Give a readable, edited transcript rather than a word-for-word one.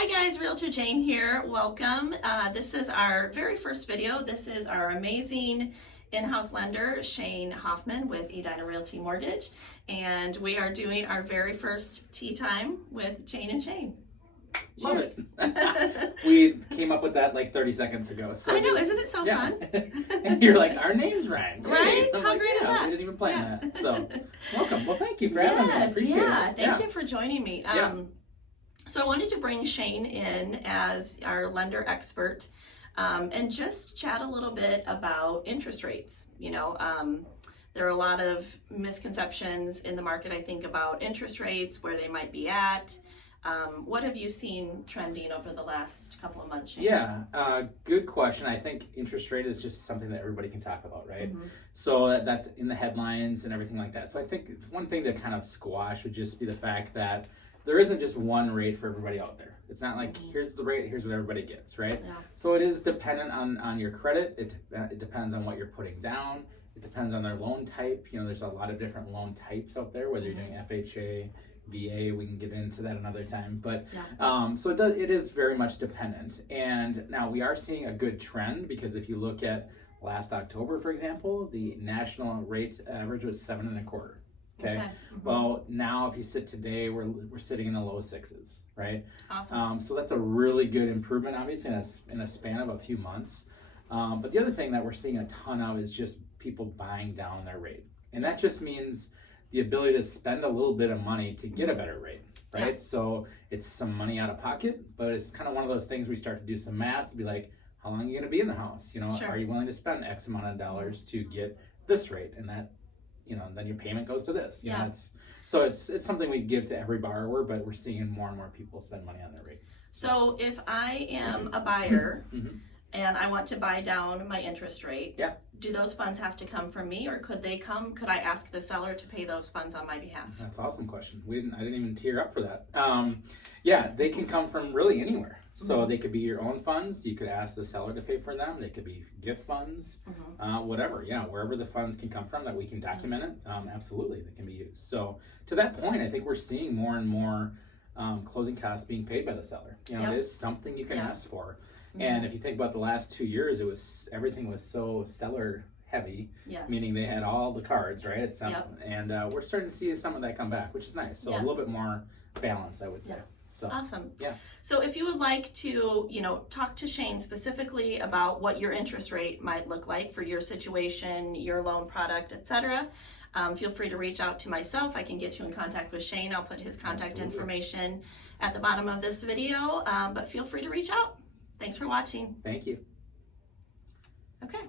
Hi guys, Realtor Jane here. Welcome. This is our very first video. This is our amazing in-house lender, Shane Hoffman with Edina Realty Mortgage. And we are doing our very first tea time with Jane and Shane. Love Cheers. it. We came up with that like 30 seconds ago. So I know, isn't it so fun? And you're like, our name's rhyme. Right? I'm How like, great is that? We didn't even plan Yeah. that. So welcome. Well, thank you for having me. I appreciate it. Thank you for joining me. Yeah. So I wanted to bring Shane in as our lender expert and just chat a little bit about interest rates. You know, there are a lot of misconceptions in the market, I think, about interest rates, where they might be at. What have you seen trending over the last couple of months, Shane? Yeah, good question. I think interest rate is just something that everybody can talk about, right? Mm-hmm. So that's in the headlines and everything like that. So I think one thing to kind of squash would just be the fact that there isn't just one rate for everybody out there. It's not like, here's the rate, here's what everybody gets, right? Yeah. So it is dependent on your credit. It depends on what you're putting down. It depends on their loan type. You know, there's a lot of different loan types out there, whether you're doing FHA, VA, we can get into that another time. But so it is very much dependent. And now we are seeing a good trend, because if you look at last October, for example, the national rate average was 7.25%. Okay. Mm-hmm. Well, now if you sit today, we're sitting in the low sixes, right? Awesome. So that's a really good improvement, obviously, in a span of a few months. But the other thing that we're seeing a ton of is just people buying down their rate, and that just means the ability to spend a little bit of money to get a better rate, right? Yeah. So it's some money out of pocket, but it's kind of one of those things we start to do some math, be like, how long are you going to be in the house? You know, Sure. Are you willing to spend X amount of dollars to get this rate? And that, you know, then your payment goes to this. You know, it's something we give to every borrower, but we're seeing more and more people spend money on their rate. So if I am a buyer Mm-hmm. and I want to buy down my interest rate, Yeah. do those funds have to come from me, or could I ask the seller to pay those funds on my behalf? That's an awesome question. I didn't even tear up for that. Yeah, they can come from really anywhere. So they could be your own funds. You could ask the seller to pay for them. They could be gift funds, whatever. Yeah, wherever the funds can come from that we can document it, absolutely, they can be used. So to that point, I think we're seeing more and more closing costs being paid by the seller. You know, It is something you can ask for. And if you think about the last 2 years, everything was so seller heavy, meaning they had all the cards, right? And we're starting to see some of that come back, which is nice. So a little bit more balance, I would say. So Awesome. Yeah. So if you would like to, talk to Shane specifically about what your interest rate might look like for your situation, your loan product, etc., feel free to reach out to myself. I can get you in contact with Shane. I'll put his contact information at the bottom of this video, but feel free to reach out. Thanks for watching. Thank you. Okay.